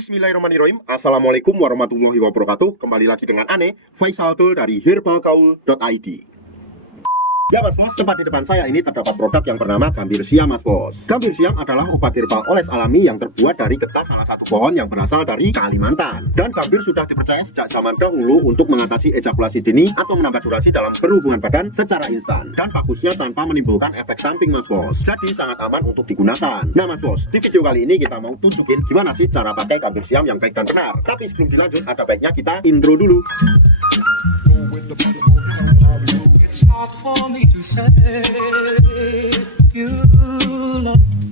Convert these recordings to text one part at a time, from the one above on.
Bismillahirrahmanirrahim. Assalamualaikum warahmatullahi wabarakatuh. Kembali lagi dengan Ane, Faisal Tul dari herbalgaul.id. Ya Mas Bos, tepat di depan saya ini terdapat produk yang bernama Gambir Siam Mas Bos. Gambir Siam adalah obat herbal oles alami yang terbuat dari getah salah satu pohon yang berasal dari Kalimantan. Dan gambir sudah dipercaya sejak zaman dahulu untuk mengatasi ejakulasi dini atau menambah durasi dalam berhubungan badan secara instan. Dan bagusnya tanpa menimbulkan efek samping Mas Bos. Jadi sangat aman untuk digunakan. Nah Mas Bos, di video kali ini kita mau tunjukin gimana sih cara pakai Gambir Siam yang baik dan benar. Tapi sebelum dilanjut ada baiknya kita intro dulu.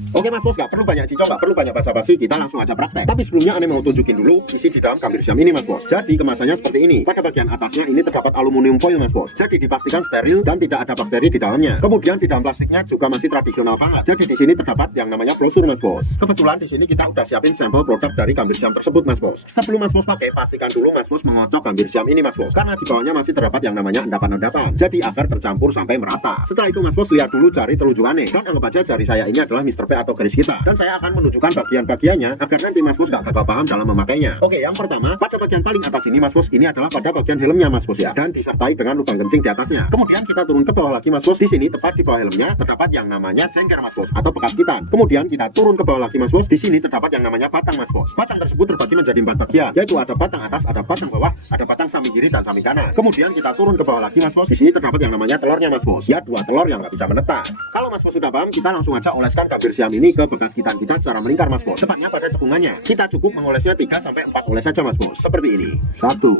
Oke Mas Bos, gak perlu banyak cincong, gak perlu banyak basa-basi, kita langsung aja praktek. Tapi sebelumnya Ane mau tunjukin dulu isi di dalam Gambir Siam ini Mas Bos. Jadi kemasannya seperti ini. Pada bagian atasnya ini terdapat aluminium foil Mas Bos. Jadi dipastikan steril dan tidak ada bakteri di dalamnya. Kemudian di dalam plastiknya juga masih tradisional banget. Jadi di sini terdapat yang namanya brosur Mas Bos. Kebetulan di sini kita udah siapin sampel produk dari Gambir Siam tersebut Mas Bos. Sebelum Mas Bos pakai, pastikan dulu Mas Bos mengocok Gambir Siam ini Mas Bos. Karena di bawahnya masih terdapat yang namanya endapan-endapan. Jadi agar tercampur sampai merata. Setelah itu Mas Bos lihat dulu jari telunjukannya. Dan anggap aja jari saya ini adalah Mr. P atau garis kita. Dan saya akan menunjukkan bagian-bagiannya agar nanti Mas Bos gak gagal paham dalam memakainya. Oke, yang pertama, pada bagian paling atas ini Mas Bos, ini adalah pada bagian helmnya Mas Bos ya. Dan disertai dengan lubang kencing di atasnya. Kemudian kita turun ke bawah lagi Mas Bos. Di sini tepat di bawah helmnya terdapat yang namanya cengker Mas Bos atau bekas gitan. Kemudian kita turun ke bawah lagi Mas Bos. Di sini terdapat yang namanya batang Mas Bos. Batang tersebut terbagi menjadi 4 bagian, yaitu ada batang atas, ada batang bawah, ada batang samping kiri dan samping kanan. Kemudian kita turun ke bawah lagi Mas Bos. Di sini terdapat yang namanya telurnya Mas Bos. Ya, 2 telur yang nggak bisa menetas. Kalau Mas Bos sudah paham, kita langsung aja oleskan Gambir Siam ini ke bekas gitan kita secara melingkar Mas Bos. Tepatnya pada cekungannya. Kita cukup mengolesnya 3-4 oles saja Mas Bos. Seperti ini. 1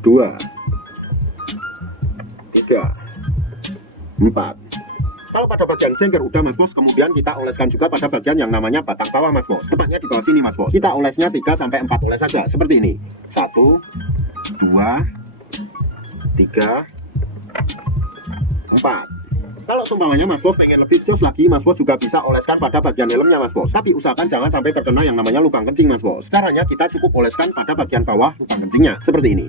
2 3 4. Kalau pada bagian cengker udah Mas Bos, kemudian kita oleskan juga pada bagian yang namanya batang bawah Mas Bos. Tepatnya di bawah sini Mas Bos. Kita olesnya 3-4 oles saja. Seperti ini. 1 2 3 4. Kalau seumpamanya Mas Bos pengen lebih jos lagi, Mas Bos juga bisa oleskan pada bagian helmnya Mas Bos. Tapi usahakan jangan sampai terkena yang namanya lubang kencing Mas Bos. Caranya kita cukup oleskan pada bagian bawah lubang kencingnya. Seperti ini.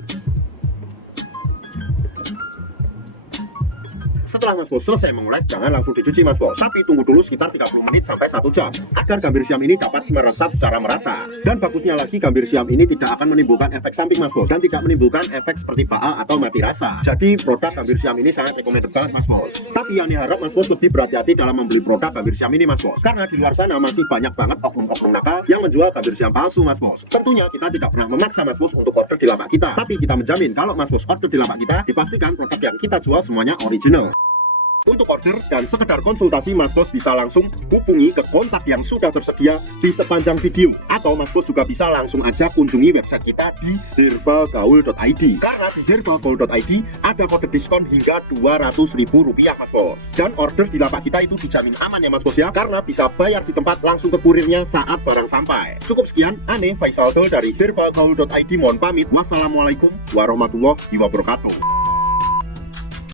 Setelah Mas Bos selesai mengoles, jangan langsung dicuci Mas Bos, tapi tunggu dulu sekitar 30 menit sampai 1 jam agar Gambir Siam ini dapat meresap secara merata. Dan bagusnya lagi Gambir Siam ini tidak akan menimbulkan efek samping Mas Bos, dan tidak menimbulkan efek seperti baal atau mati rasa. Jadi produk Gambir Siam ini sangat recommended banget Mas Bos. Tapi yang harap Mas Bos lebih berhati-hati dalam membeli produk Gambir Siam ini Mas Bos, karena di luar sana masih banyak banget oknum-oknum nakal yang menjual Gambir Siam palsu Mas Bos. Tentunya kita tidak pernah memaksa Mas Bos untuk order di lapak kita, tapi kita menjamin kalau Mas Bos order di lapak kita, dipastikan produk yang kita jual semuanya original. Untuk order dan sekedar konsultasi, Mas Bos bisa langsung hubungi ke kontak yang sudah tersedia di sepanjang video. Atau Mas Bos juga bisa langsung aja kunjungi website kita di herbalgaul.id. Karena di herbalgaul.id ada kode diskon hingga Rp200.000 Mas Bos. Dan order di lapak kita itu dijamin aman ya Mas Bos ya, karena bisa bayar di tempat langsung ke kurirnya saat barang sampai. Cukup sekian, Ane Faisal Tul dari herbalgaul.id mohon pamit. Wassalamualaikum warahmatullahi wabarakatuh.